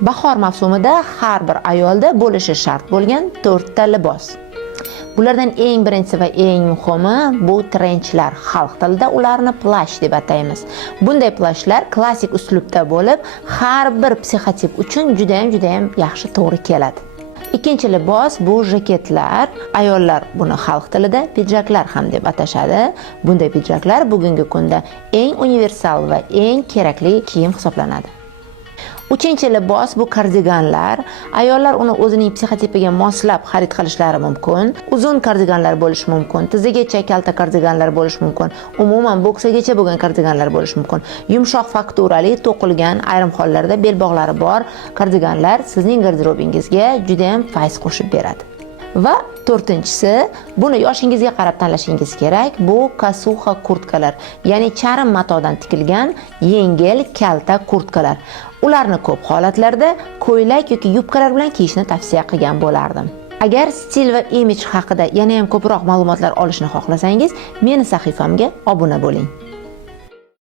Bahor mavsumida har bir ayolda bo'lishi shart bo'lgan 4 ta libos. Bulardan eng birinchisi va eng muhimi bu trenchlar. Xalq tilida ularni plash deb ataymiz. Bunday plashlar klassik uslubda bo'lib, har bir psixotip uchun juda ham yaxshi to'g'ri keladi. Ikkinchi libos bu jaketlar. Ayollar buni xalq tilida pidjaklar ham deb atashadi. Bunday pidjaklar bugungi kunda eng universal va eng kerakli kiyim hisoblanadi. Uchinchi libos bu kardiganlar. Ayollar uni o'zining psixotipiga moslab xarid qilishlari mumkin. Uzun kardiganlar bo'lishi mumkin, tizigacha kalta kardiganlar bo'lishi mumkin, umuman bo'ksagacha bo'lgan kardiganlar bo'lishi mumkin. Yumshoq fakturali, to'qilgan, ayrim hollarda belbog'lari bor kardiganlar sizning garderobingizga juda ham fayz qo'shib beradi. Va to'rtinchisi, buni yoshingizga qarab tanlashingiz kerak. Bu kasuxa kurtkalar, ya'ni charm matodan tikilgan yengil kalta kurtkalar. Ularni ko'p holatlarda ko'ylak yoki yubkalar bilan kiyishni tavsiya qilgan bo'lardim. Agar stil va imij haqida yana ham ko'proq ma'lumotlar olishni xohlasangiz, meni sahifamga obuna bo'ling.